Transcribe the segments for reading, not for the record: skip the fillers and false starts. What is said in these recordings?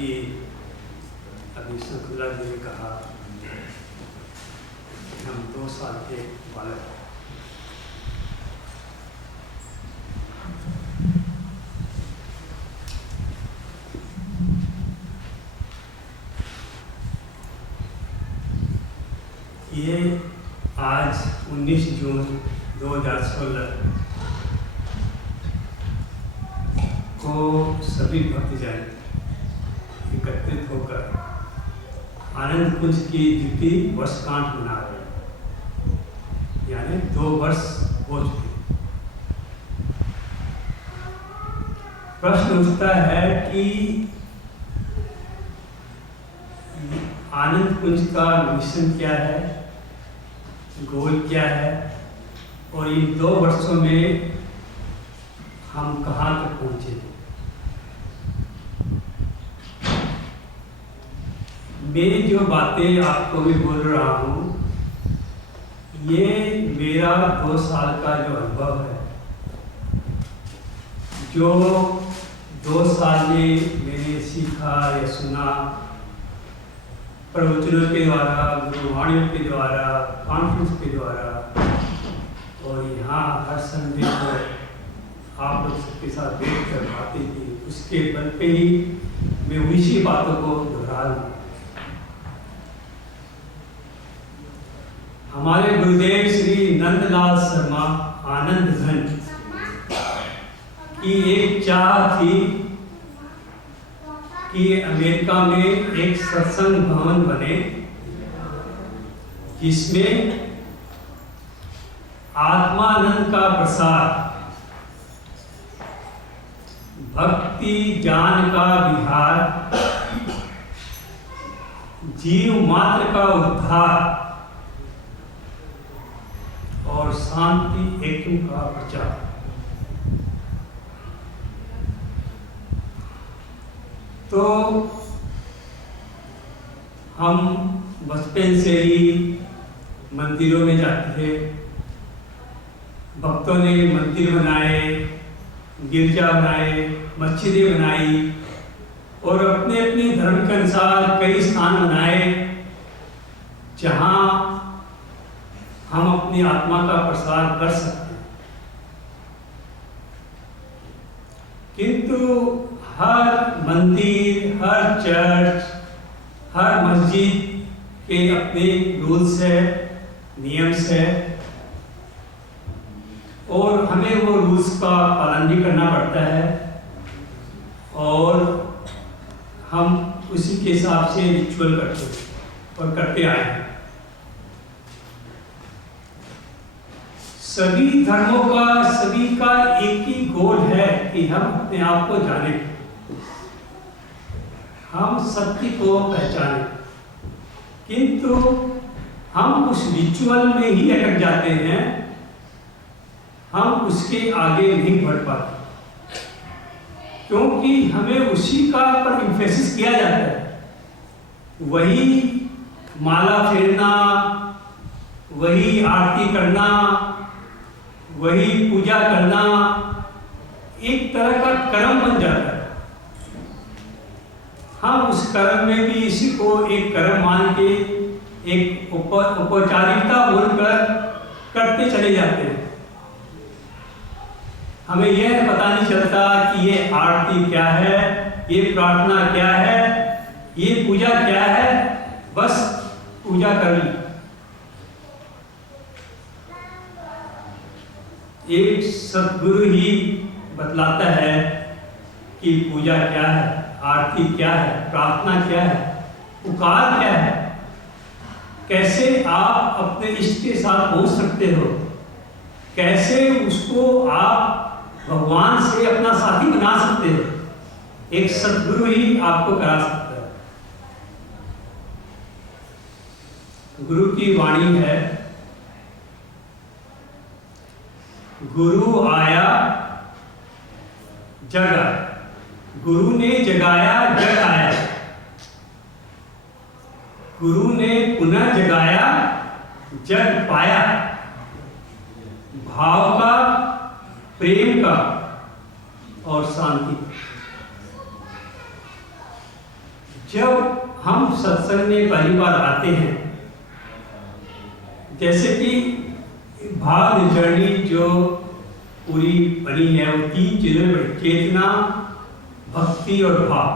कि अभी शकुंतला जी ने कहा कि हम 2 साल के बालक हैं। ये आज 19 जून 2016 को सभी भक्तजन एकत्रित होकर आनंद कुंज की द्वितीय वर्षगांठ मना रहे हैं, यानी 2 वर्ष हो चुके। प्रश्न उठता है कि आनंद कुंज का मिशन क्या है, गोल क्या है, और इन 2 वर्षों में हम कहाँ तक पहुँचे। मैं जो बातें आपको भी बोल रहा हूँ, ये मेरा 2 साल का जो अनुभव है, जो 2 साल में मैंने सीखा या सुना, प्रवचनों के द्वारा, गुरुवाणियों के द्वारा, कॉन्फ्रेंस के द्वारा, और यहाँ हर संडे को आप लोग सबके साथ बैठकर बातें की, उसके बल पे ही मैं उसी बातों को दोहरा लूँ। हमारे गुरुदेव श्री नंदलाल शर्मा आनंद घन की एक चाह थी कि अमेरिका में एक सत्संग भवन बने जिसमें आत्मानंद का प्रसार, भक्ति ज्ञान का विहार, जीव मात्र का उद्धार और शांति एकम का प्रचार। तो हम बचपन से ही मंदिरों में जाते थे, भक्तों ने मंदिर बनाए, गिरजा बनाए, मस्जिदें बनाई और अपने अपने धर्म के अनुसार कई स्थान बनाए जहां हम अपनी आत्मा का प्रसार कर सकते हैं। किंतु हर मंदिर, हर चर्च, हर मस्जिद के अपने रूल्स है, नियम्स है, और हमें वो रूल्स का पालन भी करना पड़ता है और हम उसी के हिसाब से रिचुअल करते हैं और करते आए हैं। सभी धर्मों का, सभी का एक ही गोल है कि हम अपने आप को जानें, हम सत्य को पहचानें, किंतु हम उस रिचुअल में ही अटक जाते हैं, हम उसके आगे नहीं बढ़ पाते, क्योंकि हमें उसी का पर एम्फेसिस किया जाता है। वही माला फेरना, वही आरती करना, वही पूजा करना एक तरह का कर्म बन जाता है। हम उस कर्म में भी इसी को एक कर्म मान के एक औपचारिकता बोलकर करते चले जाते हैं। हमें यह पता नहीं चलता कि ये आरती क्या है, ये प्रार्थना क्या है, ये पूजा क्या है, बस पूजा कर ली। एक सद्गुरु ही बतलाता है कि पूजा क्या है, आरती क्या है, प्रार्थना क्या है, पुकार क्या है, कैसे आप अपने इष्ट के साथ पहुंच सकते हो, कैसे उसको आप भगवान से अपना साथी बना सकते हो। एक सद्गुरु ही आपको करा सकता है। गुरु की वाणी है, गुरु आया जग आया। गुरु ने जगाया, जग आया। गुरु ने पुनः जगाया, जग पाया। भाव का, प्रेम का और शांति। जब हम सत्संग में पहली बार आते हैं, जैसे कि भाव जर्नी जो पूरी बनी है वो 3 चीजों में, चेतना, भक्ति और भाव।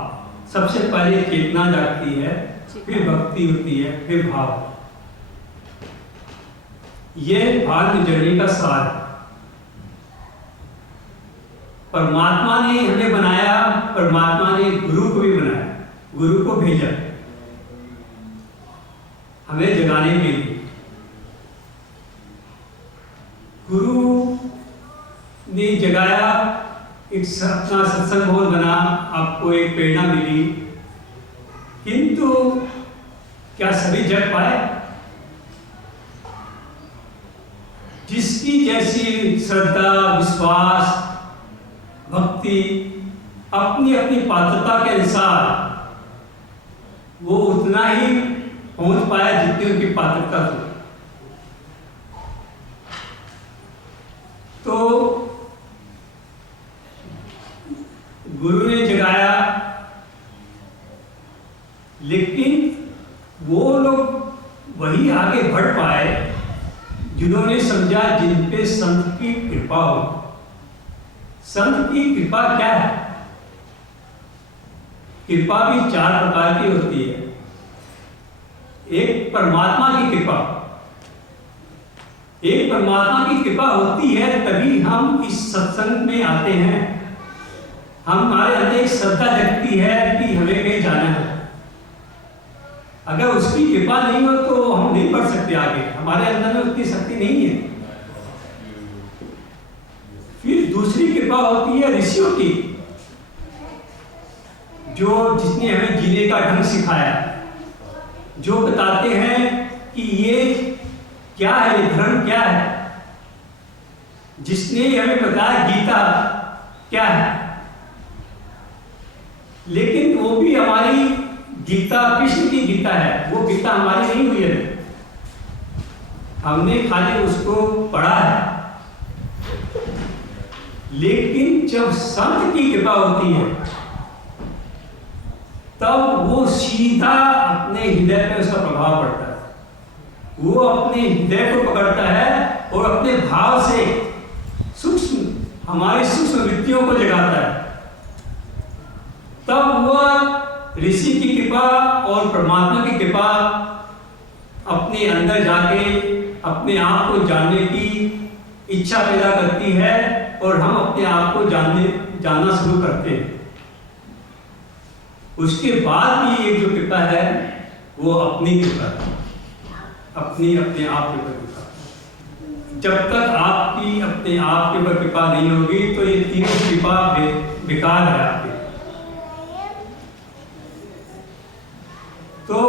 सबसे पहले चेतना जागती है, फिर भक्ति होती है, फिर भाव। ये भाव जर्नी का सार है। परमात्मा ने हमें बनाया, परमात्मा ने गुरु को भी बनाया, गुरु को भेजा हमें जगाने के लिए। गुरु ने जगाया, एक अपना सत्संग भवन बना, आपको एक प्रेरणा मिली, किंतु क्या सभी जग पाए? जिसकी जैसी श्रद्धा, विश्वास, भक्ति, अपनी अपनी पात्रता के अनुसार वो उतना ही पहुंच पाया जितनी उनकी पात्रता थी। तो गुरु ने जगाया, लेकिन वो लोग वही आगे बढ़ पाए जिन्होंने समझा जिन पे संत की कृपा हो। संत की कृपा क्या है? कृपा भी 4 प्रकार की होती है। एक परमात्मा की कृपा, एक परमात्मा की कृपा होती है तभी हम इस सत्संग में आते हैं। हमारे अंदर एक श्रद्धा जगती है कि हमें कहीं जाना है। अगर उसकी कृपा नहीं हो तो हम नहीं बढ़ सकते आगे, हमारे अंदर में उतनी शक्ति नहीं है। फिर दूसरी कृपा होती है ऋषियों की, जो जिसने हमें जीने का ढंग सिखाया, जो बताते हैं कि ये क्या है, ये धर्म क्या है, जिसने हमें बताया गीता क्या है। लेकिन वो भी हमारी गीता कृष्ण की गीता है, वो गीता हमारी नहीं हुई है, हमने खाली उसको पढ़ा है। लेकिन जब संत की कृपा होती है तब वो सीधा अपने हृदय पे उसका प्रभाव पड़ता है। वो अपने हृदय को पकड़ता है और अपने भाव से सूक्ष्म, हमारी सूक्ष्म वृत्तियों को जगाता है। तब वह ऋषि की कृपा और परमात्मा की कृपा अपने अंदर जाके अपने आप को जानने की इच्छा पैदा करती है और हम अपने आप को जानना शुरू करते हैं। उसके बाद भी एक जो कृपा है वो अपनी कृपा है, अपने आप के ऊपर कृपा। जब तक आपकी अपने आप के ऊपर कृपा नहीं होगी तो ये तीनों कृपा बेकार है आपकी। तो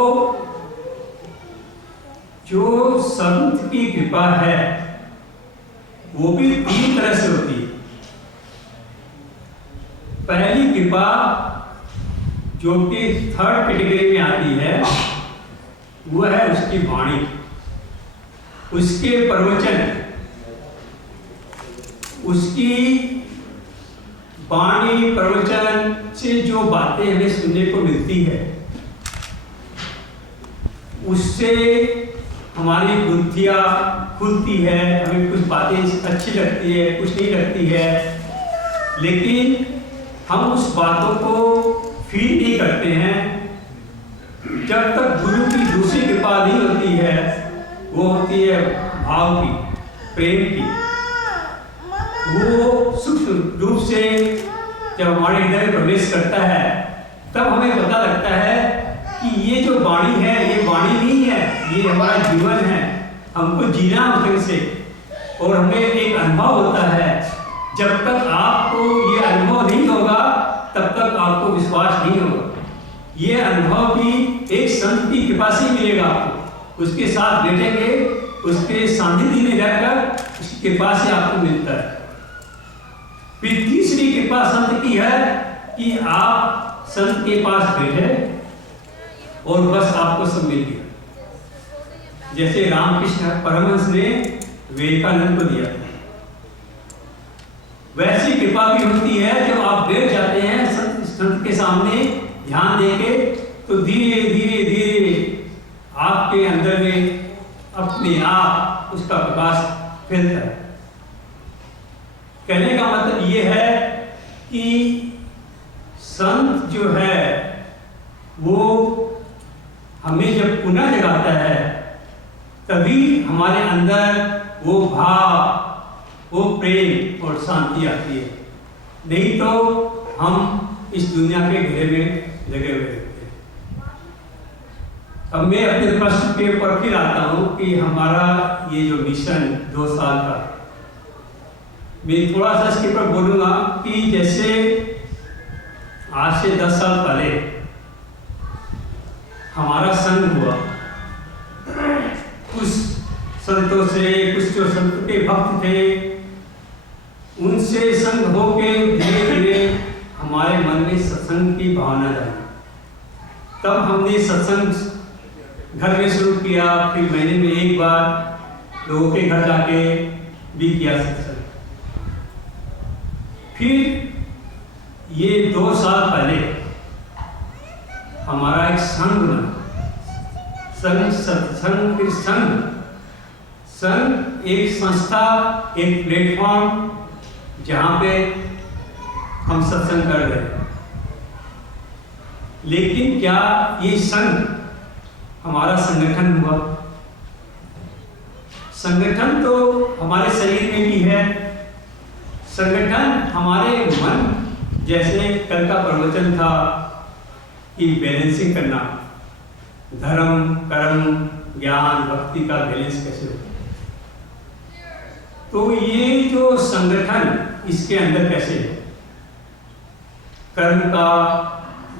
जो संत की कृपा है वो भी 3 तरह से होती है। पहली कृपा जो कि 3rd कैटेगरी में आती है वो है उसकी वाणी, उसके प्रवचन, उसकी वाणी प्रवचन से जो बातें हमें सुनने को मिलती है उससे हमारी बुद्धियाँ खुलती है। हमें कुछ बातें अच्छी लगती है, कुछ नहीं लगती है, लेकिन हम उस बातों को फील नहीं करते हैं जब तक गुरु की दूसरी कृपा नहीं होती है। वो होती है भाव की, प्रेम की। वो सूक्ष्म रूप से जब हमारे हृदय में प्रवेश करता है तब हमें पता लगता है कि ये जो वाणी है ये वाणी नहीं है, ये हमारा जीवन है। हमको जीना है से, और हमें एक अनुभव होता है। जब तक आपको ये अनुभव नहीं होगा तब तक आपको विश्वास नहीं होगा। ये अनुभव भी एक संत की कृपा से मिलेगा आपको। उसके साथ बैठेंगे, उसके सानिध्य में रहकर उसकी कृपा से आपको मिलता है। फिर तीसरी कृपा संत की है कि आप संत के पास बैठे और बस आपको सब मिल गया। जैसे रामकृष्ण परमहंस ने विवेकानंद को दिया, वैसी कृपा भी होती है जब आप बैठ जाते हैं संत के सामने ध्यान देके तो धीरे धीरे धीरे आपके अंदर में अपने आप उसका प्रकाश फैलता है। कहने का मतलब ये है कि संत जो है वो हमें जब पुनः जगाता है तभी हमारे अंदर वो भाव, वो प्रेम और शांति आती है, नहीं तो हम इस दुनिया के घेरे में लगे हुए रहते हैं। अब मैं अपने प्रश्न के ऊपर फिर आता हूँ कि हमारा ये जो मिशन 2 साल का, मैं थोड़ा सा इसके ऊपर बोलूँगा कि जैसे आज से 10 साल पहले हमारा संग हुआ, कुछ संतों से, कुछ जो संत के भक्त थे उनसे संग होके धीरे धीरे हमारे मन में सत्संग की भावना जागी। तब हमने सत्संग घर में शुरू किया, फिर महीने में एक बार लोगों के घर जाके भी किया सत्संग। फिर ये 2 साल पहले हमारा एक संघ बना, संघ, सत्संग, फिर संघ। संघ एक संस्था, एक प्लेटफॉर्म जहाँ पे हम सत्संग कर रहे हैं। लेकिन क्या ये संघ हमारा संगठन हुआ? संगठन तो हमारे शरीर में भी है, संगठन हमारे मन, जैसे कल का प्रवचन था कि बैलेंसिंग करना, धर्म, कर्म, ज्ञान, भक्ति का बैलेंस कैसे हो। तो ये जो संगठन इसके अंदर कैसे है, कर्म का,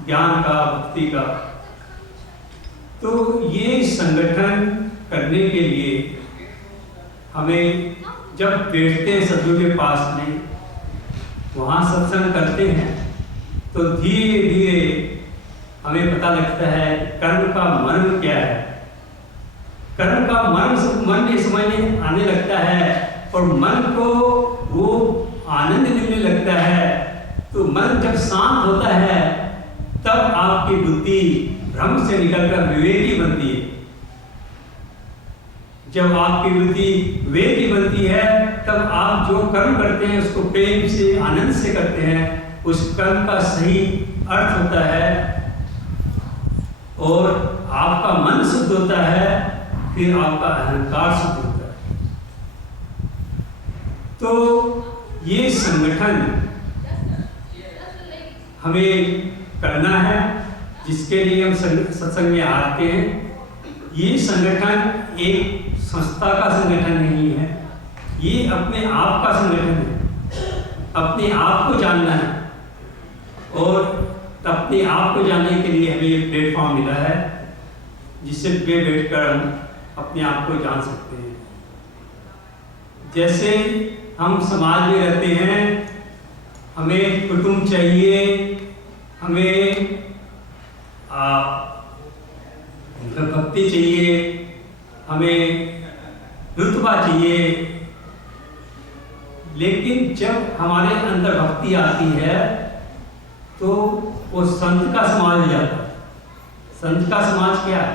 ज्ञान का, भक्ति का, तो ये संगठन करने के लिए हमें जब बैठते हैं सदगुरु के पास में, वहाँ सत्संग करते हैं, तो धीरे धीरे हमें पता लगता है कर्म का मर्म क्या है। कर्म का मर्म मन में समझ में आने लगता है और मन को वो आनंद मिलने लगता है। तो मन जब शांत होता है तब आपकी बुद्धि भ्रम से निकलकर विवेकी बनती है। जब आपकी बुद्धि विवेकी बनती है तब आप जो कर्म करते हैं उसको प्रेम से, आनंद से करते हैं, उस कर्म का सही अर्थ होता है और आपका मन शुद्ध होता है, फिर आपका अहंकार शुद्ध होता है। तो ये संगठन हमें करना है, जिसके लिए हम सत्संग में आते हैं। ये संगठन एक संस्था का संगठन नहीं है, ये अपने आप का संगठन है। अपने आप को जानना है और अपने आप को जानने के लिए हमें ये प्लेटफॉर्म मिला है, जिससे वे बैठकर हम अपने आप को जान सकते हैं। जैसे हम समाज में रहते हैं, हमें कुटुंब चाहिए, हमें भक्ति चाहिए, हमें रुतबा चाहिए। लेकिन जब हमारे अंदर भक्ति आती है तो वो संत का समाज हो जाता है। संत का समाज क्या है?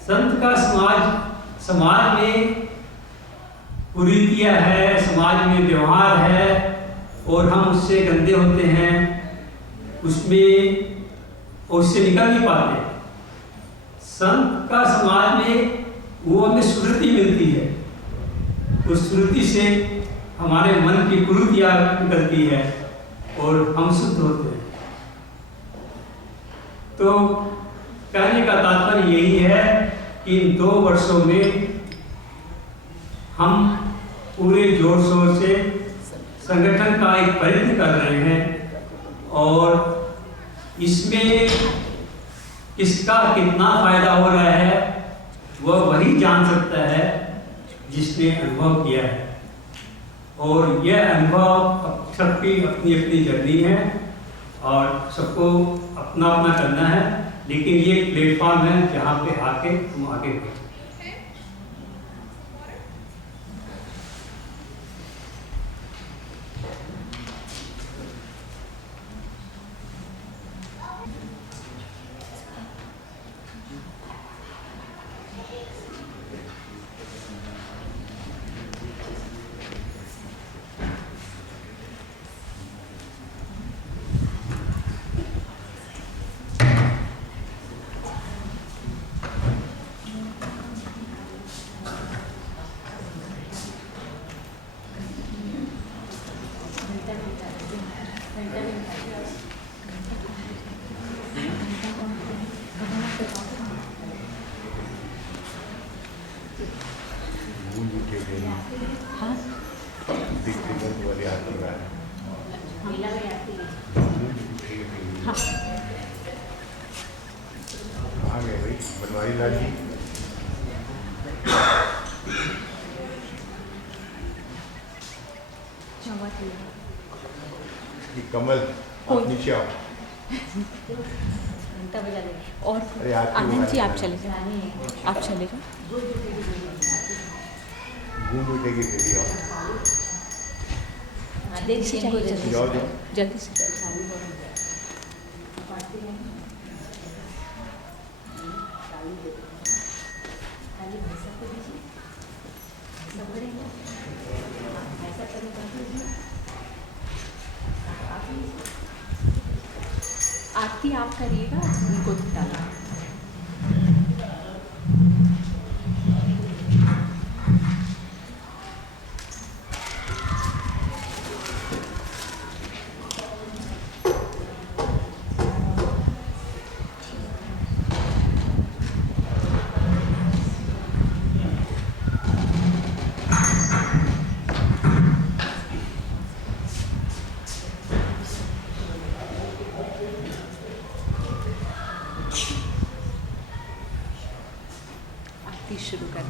संत का समाज में कुरीतियाँ है, समाज में व्यवहार है और हम उससे गंदे होते हैं, उससे निकल नहीं पाते। संत का समाज में वो हमें स्मृति मिलती है, उस स्मृति से हमारे मन की कुरीतियाँ निकलती है और हम शुद्ध होते हैं। तो कहने का तात्पर्य यही है कि इन 2 वर्षों में हम पूरे जोर शोर से संगठन का एक प्रयत्न कर रहे हैं और इसमें किसका कितना फायदा हो रहा है वह वही जान सकता है जिसने अनुभव किया है। और यह अनुभव सबकी अपनी अपनी जर्नी है और सबको अपना अपना करना है, लेकिन ये प्लेटफॉर्म है जहाँ पे आके तुम आगे बढ़ो। बनवारी लाल जी, ये कमल, आप नीचे आओ। और आनंद जी आप चले जाओ, आप चले जाओ। घूम उठेगी फिर आओ। जल्दी जाओ जाओ। जल्दी से आरती आप करिएगा, उनको डालना। आरती शुरू कर।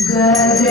Amen.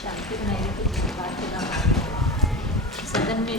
शांति बनाए रखे, किसी बात को ना माने। सदन में